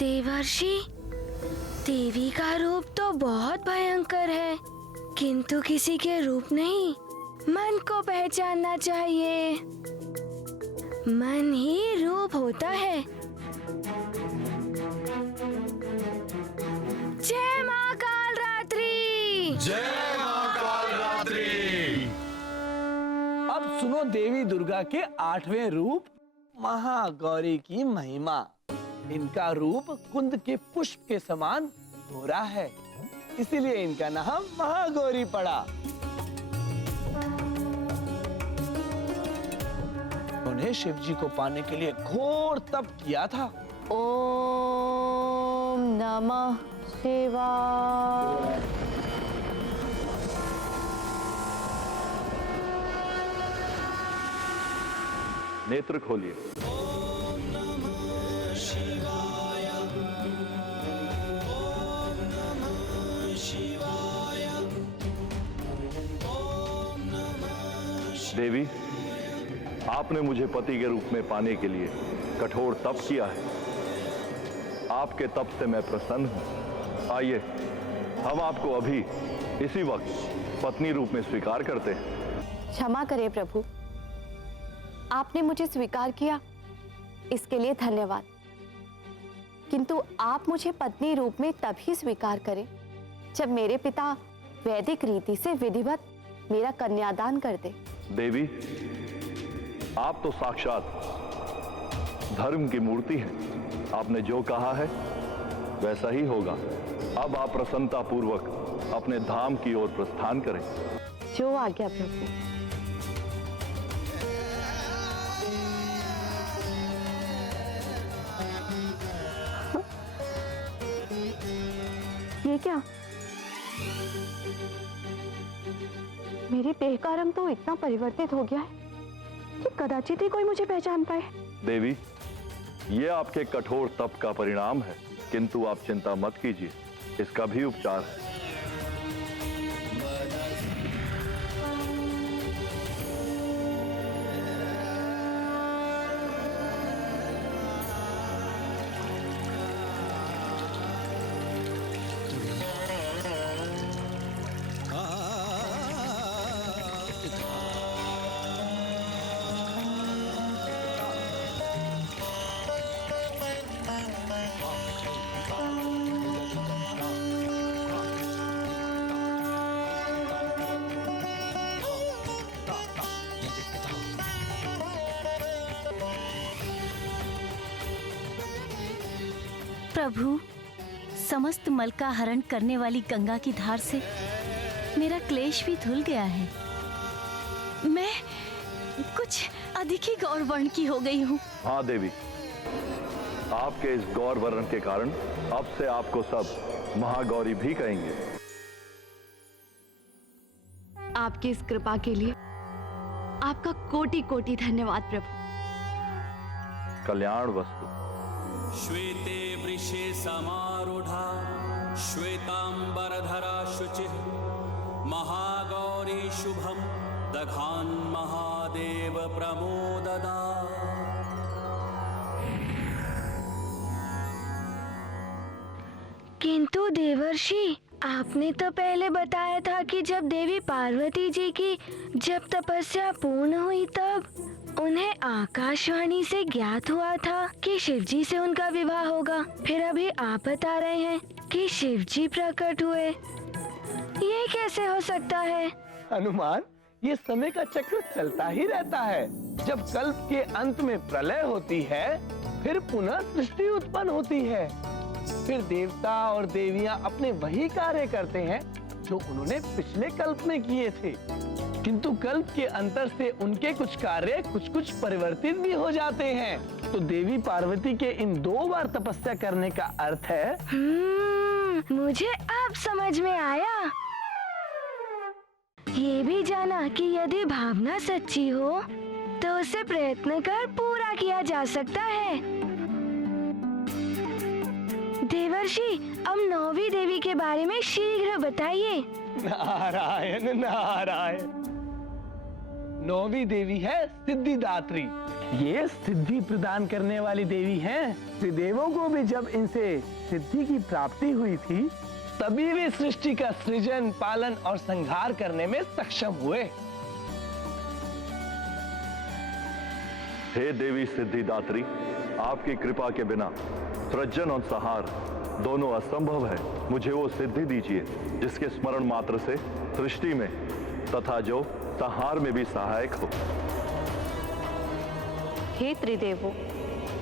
देवर्षि, देवी का रूप तो बहुत भयंकर है, किंतु किसी के रूप नहीं, मन को पहचानना चाहिए। मन ही रूप होता है। जय मां कालरात्रि। जय मां कालरात्रि। अब सुनो देवी दुर्गा के 8वें रूप महागौरी की महिमा। इनका रूप कुंद के पुष्प के समान गोरा है, इसीलिए इनका नाम महागौरी पड़ा। उन्हें शिव जी को पाने के लिए घोर तप किया था। ओम नमः शिवाय। नेत्र खोलिए। देवी, आपने मुझे पति के रूप में पाने के लिए कठोर तप किया है। आपके तप से मैं प्रसन्न हूं। आइए, हम आपको अभी इसी वक्त पत्नी रूप में स्वीकार करते हैं। क्षमा करें प्रभु, आपने मुझे स्वीकार किया, इसके लिए धन्यवाद। किंतु आप मुझे पत्नी रूप में तभी स्वीकार करें जब मेरे पिता वैदिक रीति से विधिवत मेरा कन्यादान कर दे। देवी, आप तो साक्षात धर्म की मूर्ति हैं। आपने जो कहा है वैसा ही होगा। अब आप प्रसन्नता पूर्वक अपने धाम की ओर प्रस्थान करें। जो आज्ञा प्रभु। ये क्या? मेरे देह का रंग तो इतना परिवर्तित हो गया है कि कदाचित ही कोई मुझे पहचान पाए। देवी, ये आपके कठोर तप का परिणाम है, किंतु आप चिंता मत कीजिए, इसका भी उपचार है। प्रभु, समस्त मल का हरण करने वाली गंगा की धार से मेरा क्लेश भी धुल गया है। मैं कुछ अधिक ही गौर वर्ण की हो गई हूँ। हाँ देवी, आपके इस गौर वर्ण के कारण अब से आपको सब महागौरी भी कहेंगे। आपकी इस कृपा के लिए आपका कोटि कोटि धन्यवाद प्रभु। कल्याण वस्तु। श्वेते वृषे समारूढ़ा श्वेतांबरधरा शुचिः महागौरी शुभम दघान महादेव प्रमोददा। किंतु देवर्षि, आपने तो पहले बताया था कि जब देवी पार्वती जी की जब तपस्या पूर्ण हुई तब उन्हें आकाशवाणी से ज्ञात हुआ था कि शिवजी से उनका विवाह होगा। फिर अभी आप बता रहे हैं कि शिवजी प्रकट हुए, ये कैसे हो सकता है? हनुमान, ये समय का चक्र चलता ही रहता है। जब कल्प के अंत में प्रलय होती है, फिर पुनः सृष्टि उत्पन्न होती है। फिर देवता और देवियां अपने वही कार्य करते हैं जो उन्होंने पिछले कल्प में किए थे, किंतु कल्प के अंतर से उनके कुछ कार्य कुछ परिवर्तित भी हो जाते हैं। तो देवी पार्वती के इन 2 बार तपस्या करने का अर्थ है। मुझे अब समझ में आया। ये भी जाना कि यदि भावना सच्ची हो तो उसे प्रयत्न कर पूरा किया जा सकता है। देवर्षि, अब 9वीं देवी के बारे में शीघ्र बताइए। नारायण नारायण। 9वीं देवी है सिद्धिदात्री। ये सिद्धि प्रदान करने वाली देवी हैं। त्रिदेवों को भी जब इनसे सिद्धि की प्राप्ति हुई थी, तभी वे सृष्टि का सृजन, पालन और संहार करने में सक्षम हुए। हे देवी सिद्धिदात्री, आपकी कृपा के बिना सृजन और संहार दोनों असंभव है। मुझे वो सिद्धि दीजिए जिसके स्मरण मात्र से सृष्टि में तथा जो संहार में भी सहायक हो। हे त्रिदेवों,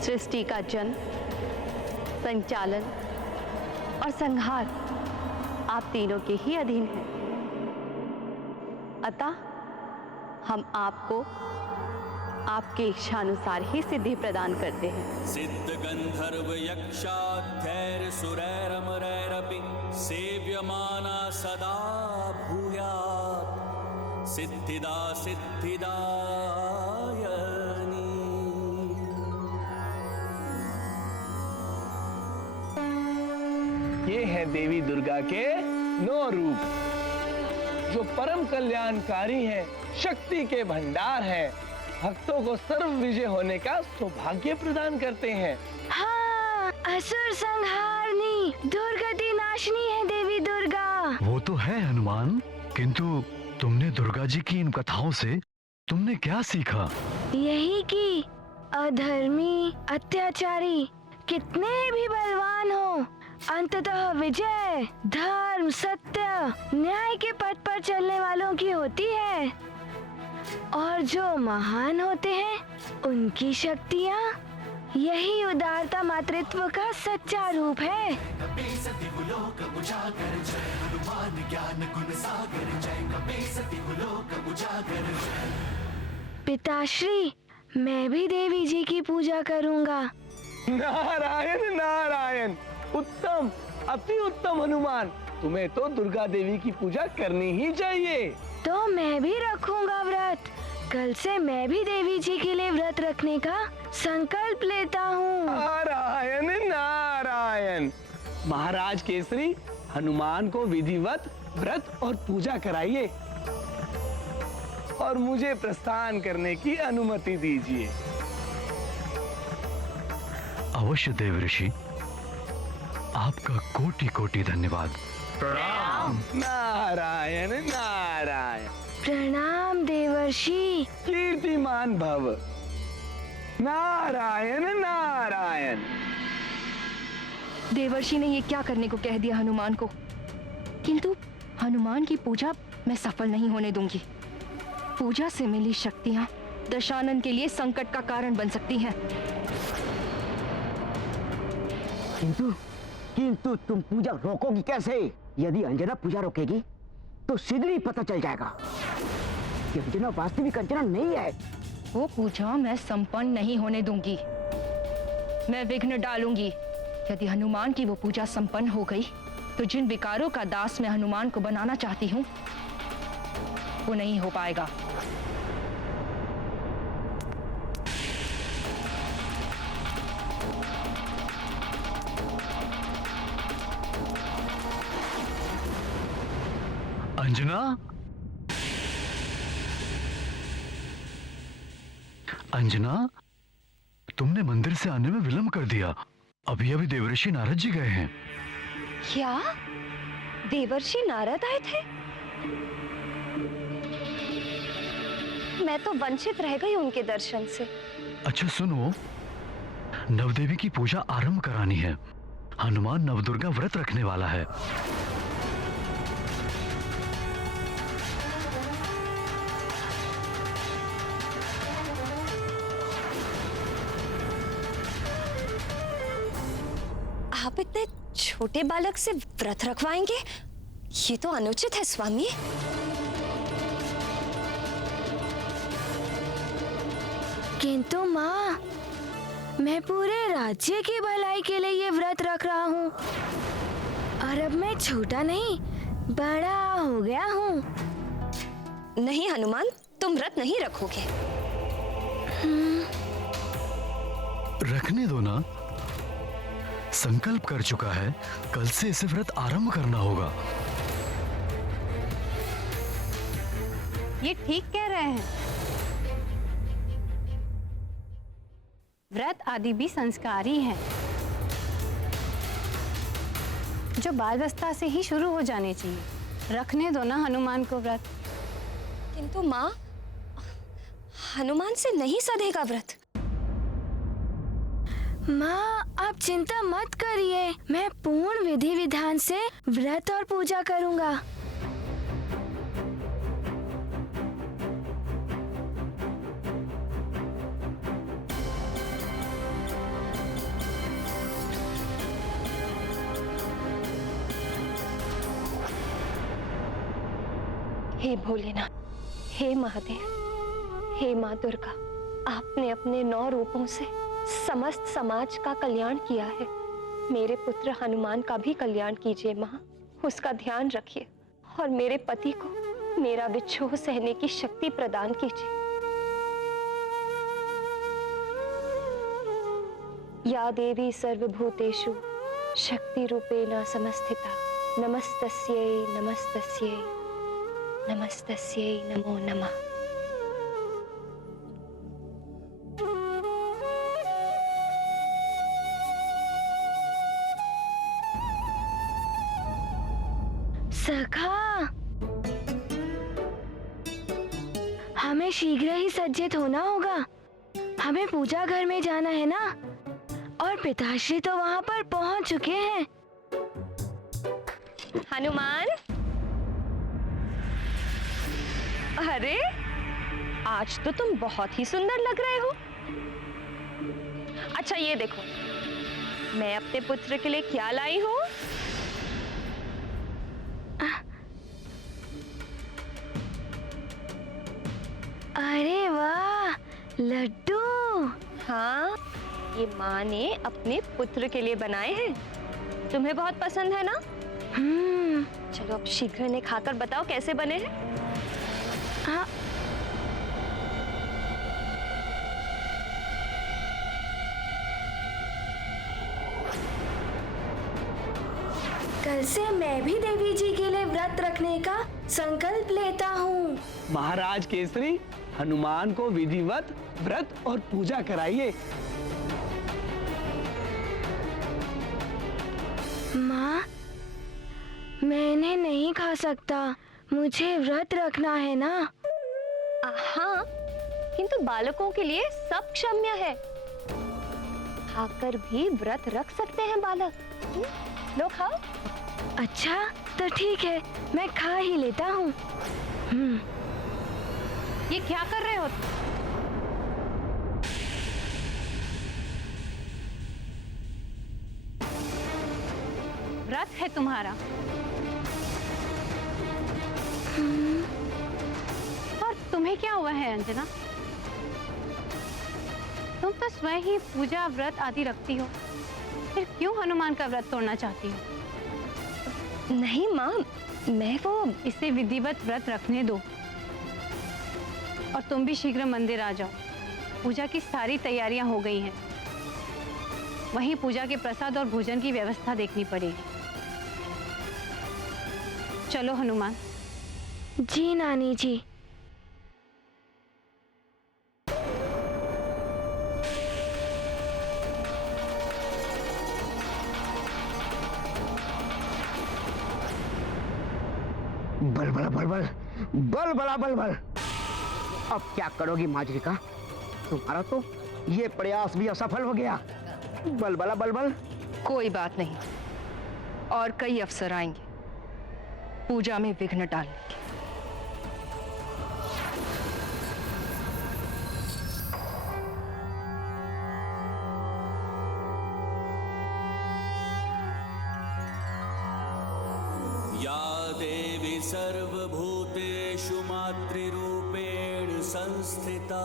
सृष्टि का जन्म, संचालन और संहार आप तीनों के ही अधीन है। अतः हम आपको आपके इच्छानुसार ही सिद्धि प्रदान करते हैं। सिद्ध गंधर्व यक्षाख्यैर सुरैरमरैरपि सेव्यमाना सदा भूयात् सिद्धिदा सिद्धिदायनी। ये है देवी दुर्गा के 9 रूप, जो परम कल्याणकारी हैं, शक्ति के भंडार हैं, भक्तों को सर्व विजय होने का सौभाग्य प्रदान करते हैं। हाँ, असुर संहारनी, दुर्गति नाशनी है देवी दुर्गा। वो तो है हनुमान, किंतु तुमने दुर्गा जी की इन कथाओं से तुमने क्या सीखा? यही कि अधर्मी, अत्याचारी कितने भी बलवान हो, अंततः विजय धर्म, सत्य, न्याय के पथ पर चलने वालों की होती है। और जो महान होते हैं, उनकी शक्तियाँ, यही उदारता मातृत्व का सच्चा रूप है। पिताश्री, मैं भी देवी जी की पूजा करूँगा। नारायण नारायण, उत्तम, अति उत्तम हनुमान। तुम्हें तो दुर्गा देवी की पूजा करनी ही चाहिए। तो मैं भी रखूंगा व्रत। कल से मैं भी देवी जी के लिए व्रत रखने का संकल्प लेता हूँ। नारायण नारायण। महाराज केसरी, हनुमान को विधिवत व्रत और पूजा कराइए और मुझे प्रस्थान करने की अनुमति दीजिए। अवश्य देव ऋषि, आपका कोटि कोटि धन्यवाद। प्रणाम। नारायण नारायण। प्रणाम देवर्षि। कीर्तिमान भव। नारायण नारायण। देवर्षि ने ये क्या करने को कह दिया हनुमान को, किंतु हनुमान की पूजा मैं सफल नहीं होने दूंगी। पूजा से मिली शक्तियां दशानन के लिए संकट का कारण बन सकती हैं। किंतु तुम पूजा रोकोगी कैसे? यदि अंजना पूजा रोकेगी तो शीघ्र ही पता चल जाएगा कि अंजना वास्तविक अंजना नहीं है। वो पूजा मैं संपन्न नहीं होने दूंगी। मैं विघ्न डालूंगी। यदि हनुमान की वो पूजा संपन्न हो गई तो जिन विकारों का दास मैं हनुमान को बनाना चाहती हूँ वो नहीं हो पाएगा। अंजना, अंजना, तुमने मंदिर से आने में विलंब कर दिया। अभी अभी देवर्षि नारद जी गए हैं। क्या देवर्षि नारद आए थे? मैं तो वंचित रह गई उनके दर्शन से। अच्छा सुनो, नवदेवी की पूजा आरंभ करानी है। हनुमान नवदुर्गा व्रत रखने वाला है। आप इतने छोटे बालक से व्रत रखवाएंगे? ये तो अनुचित है स्वामी। किंतु माँ, मैं पूरे राज्य की भलाई के लिए ये व्रत रख रहा हूँ और अब मैं छोटा नहीं, बड़ा हो गया हूँ। नहीं हनुमान, तुम व्रत नहीं रखोगे। रखने दो ना, संकल्प कर चुका है। कल से इसे व्रत आरंभ करना होगा। ये ठीक कह रहे हैं। व्रत आदि भी संस्कार ही हैं, जो बाल्यावस्था से ही शुरू हो जाने चाहिए। रखने दो ना हनुमान को व्रत। किंतु माँ, हनुमान से नहीं सधेगा व्रत। माँ, आप चिंता मत करिए, मैं पूर्ण विधि विधान से व्रत और पूजा करूँगा। हे भोलेनाथ, हे महादेव, हे माँ दुर्गा, आपने अपने 9 रूपों से समस्त समाज का कल्याण किया है। मेरे पुत्र हनुमान का भी कल्याण कीजिए माँ, उसका ध्यान रखिए और मेरे पति को मेरा विक्षोभ सहने की शक्ति प्रदान कीजिए। या देवी सर्वभूतेषु शक्ति रूपेण समस्थिता, नमस्तस्यै नमस्तस्यै नमस्तस्यै नमो नमः। सखा, हमें शीघ्र ही सज्जित होना होगा। हमें पूजा घर में जाना है ना, और पिताश्री तो वहाँ पर पहुँच चुके हैं। हनुमान, अरे आज तो तुम बहुत ही सुंदर लग रहे हो। अच्छा ये देखो, मैं अपने पुत्र के लिए क्या लाई हूँ। अरे वाह, लड्डू। हाँ, ये माँ ने अपने पुत्र के लिए बनाए हैं। तुम्हें बहुत पसंद है ना? चलो अब शीघ्र इन्हें खाकर बताओ कैसे बने हैं। हाँ। कल से मैं भी देवी जी के लिए व्रत रखने का संकल्प लेता हूँ। महाराज केसरी, हनुमान को विधिवत व्रत और पूजा कराइए। माँ, मैं इन्हें नहीं खा सकता, मुझे व्रत रखना है ना। हाँ, किंतु बालकों के लिए सब क्षम्य है। खाकर भी व्रत रख सकते हैं बालक। लो खाओ। अच्छा, तो ठीक है, मैं खा ही लेता हूँ। ये क्या कर रहे हो? व्रत है तुम्हारा, और तुम्हें क्या हुआ है अंजना? तुम तो स्वयं ही पूजा व्रत आदि रखती हो, फिर क्यों हनुमान का व्रत तोड़ना चाहती हो? नहीं माँ, मैं वो इसे विधिवत व्रत रखने दो, और तुम भी शीघ्र मंदिर आ जाओ। पूजा की सारी तैयारियां हो गई हैं। वहीं पूजा के प्रसाद और भोजन की व्यवस्था देखनी पड़ेगी। चलो हनुमान। जी नानी जी। बल बला बल बल, बल बला बल बल। अब क्या करोगी माजरिका? तुम्हारा तो ये प्रयास भी असफल हो गया। बल बला बल बल। कोई बात नहीं, और कई अवसर आएंगे पूजा में विघ्न डालने के। या देवी सर्वभूतेषु मातृरूपेण संस्थिता,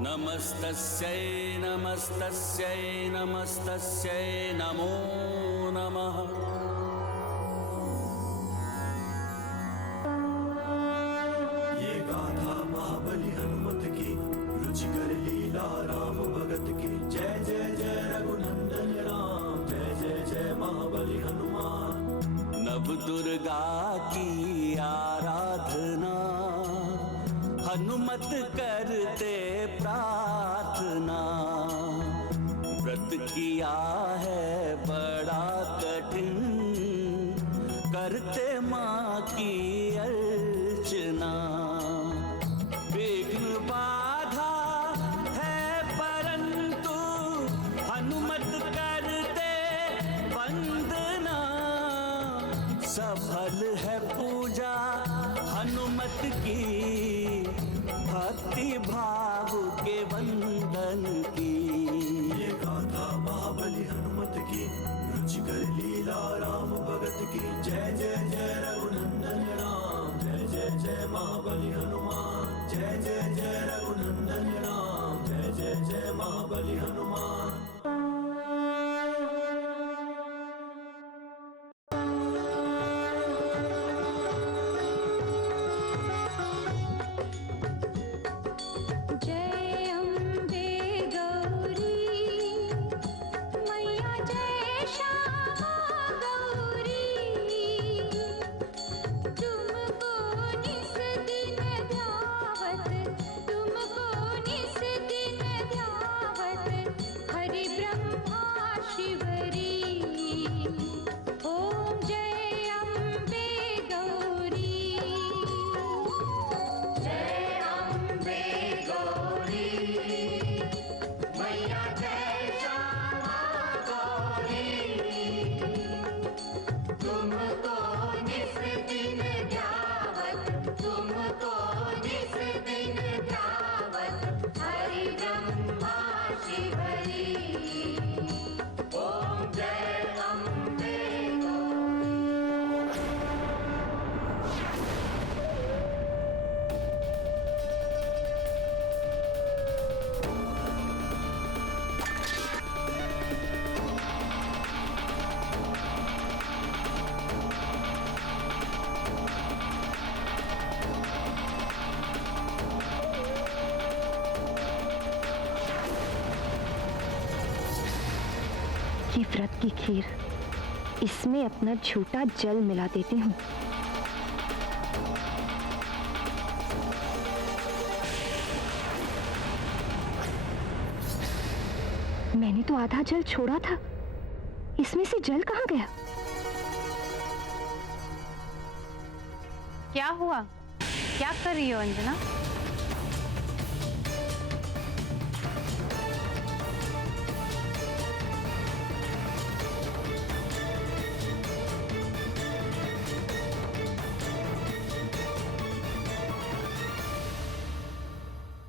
नमस्तस्यै नमस्तस्यै नमस्तस्यै नमो नमः। ये गाथा महाबली हनुमत की, रुचिकर लीला राम भगत की। जय जय जय रघुनंदन राम, जय जय जय महाबली हनुमान। नव दुर्गा की आराधना, हनुमत करते प्रार्थना। व्रत किया है बड़ा कठिन, करते माँ की अर्चना। विघ्न बाधा है परंतु हनुमत करते वंदना। सफल है पूजा हनुमत की, भक्ति भाव के वंदन की। ये गाथा महाबली हनुमत की, रुचिकर लीला राम भगत की। जय जय जय रघुनंदन राम, जय जय जय महाबली हनुमान। जय जय जय रघुनंदन राम, जय जय जय महाबली हनुमान। ये व्रत की खीर, इसमें अपना झूठा जल मिला देती हूँ। मैंने तो आधा जल छोड़ा था, इसमें से जल कहाँ गया? क्या हुआ? क्या कर रही हो अंजना?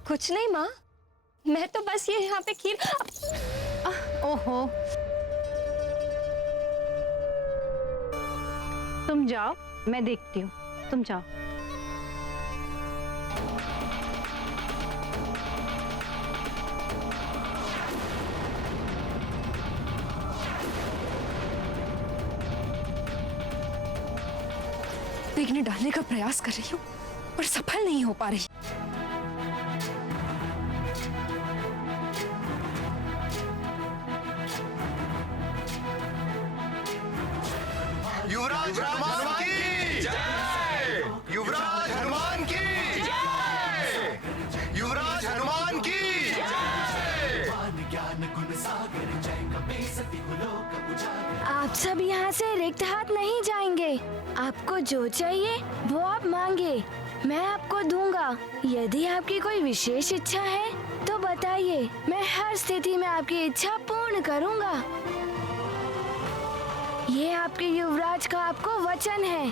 कुछ नहीं माँ, मैं तो बस ये यहाँ पे खीर। ओहो, तुम जाओ, मैं देखती हूँ। तुम जाओ। विघ्न डालने का प्रयास कर रही हूँ पर सफल नहीं हो पा रही। युवराज हनुमान की जय! युवराज हनुमान की जय! युवराज हनुमान की जय! आप सब यहाँ से रिक्त हाथ नहीं जाएंगे। आपको जो चाहिए वो आप मांगे, मैं आपको दूंगा। यदि आपकी कोई विशेष इच्छा है तो बताइए, मैं हर स्थिति में आपकी इच्छा पूर्ण करूंगा। ये आपके युवराज का आपको वचन है।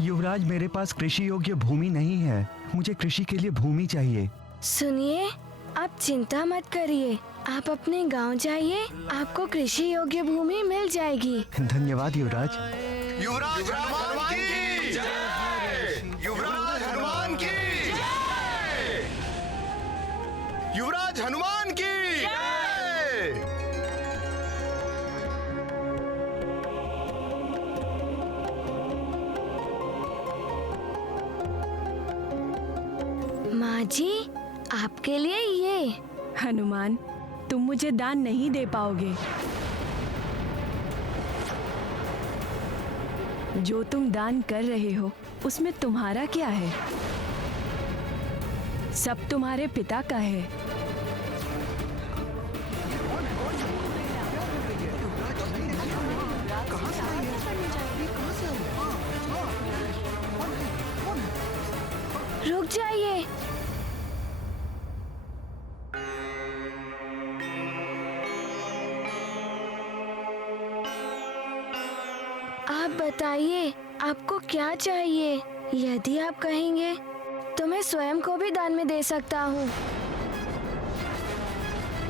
युवराज, मेरे पास कृषि योग्य भूमि नहीं है, मुझे कृषि के लिए भूमि चाहिए। सुनिए, आप चिंता मत करिए, आप अपने गांव जाइए, आपको कृषि योग्य भूमि मिल जाएगी। धन्यवाद युवराज। युवराज हनुमान की जय! युवराज हनुमान की जय! युवराज हनुमान की जय! माँ जी, आपके लिए ये। हनुमान, तुम मुझे दान नहीं दे पाओगे। जो तुम दान कर रहे हो उसमें तुम्हारा क्या है? सब तुम्हारे पिता का है। रुक जाइए। आप बताइए आपको क्या चाहिए? यदि आप कहेंगे तो मैं स्वयं को भी दान में दे सकता हूँ।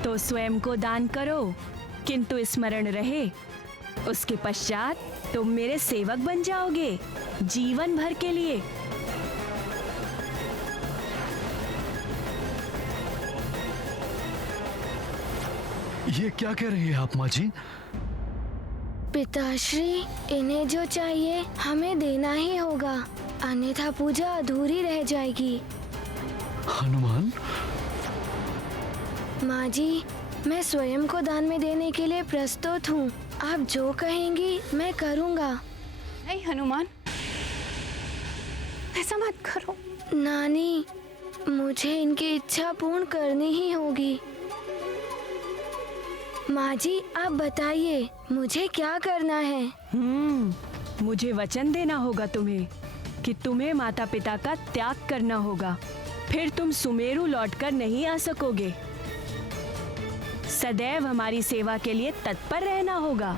तो स्वयं को दान करो, किंतु स्मरण रहे उसके पश्चात तुम मेरे सेवक बन जाओगे जीवन भर के लिए। ये क्या कह रही है आप माँ जी? पिताश्री, इन्हें जो चाहिए हमें देना ही होगा, अन्यथा पूजा अधूरी रह जाएगी। हनुमान, माँ जी, मैं स्वयं को दान में देने के लिए प्रस्तुत हूँ। आप जो कहेंगी मैं करूँगा। नहीं हनुमान, ऐसा मत करो। नानी, मुझे इनकी इच्छा पूर्ण करनी ही होगी। माँ जी, आप बताइए मुझे क्या करना है? मुझे वचन देना होगा तुम्हें कि तुम्हें माता पिता का त्याग करना होगा, फिर तुम सुमेरु लौटकर नहीं आ सकोगे। सदैव हमारी सेवा के लिए तत्पर रहना होगा।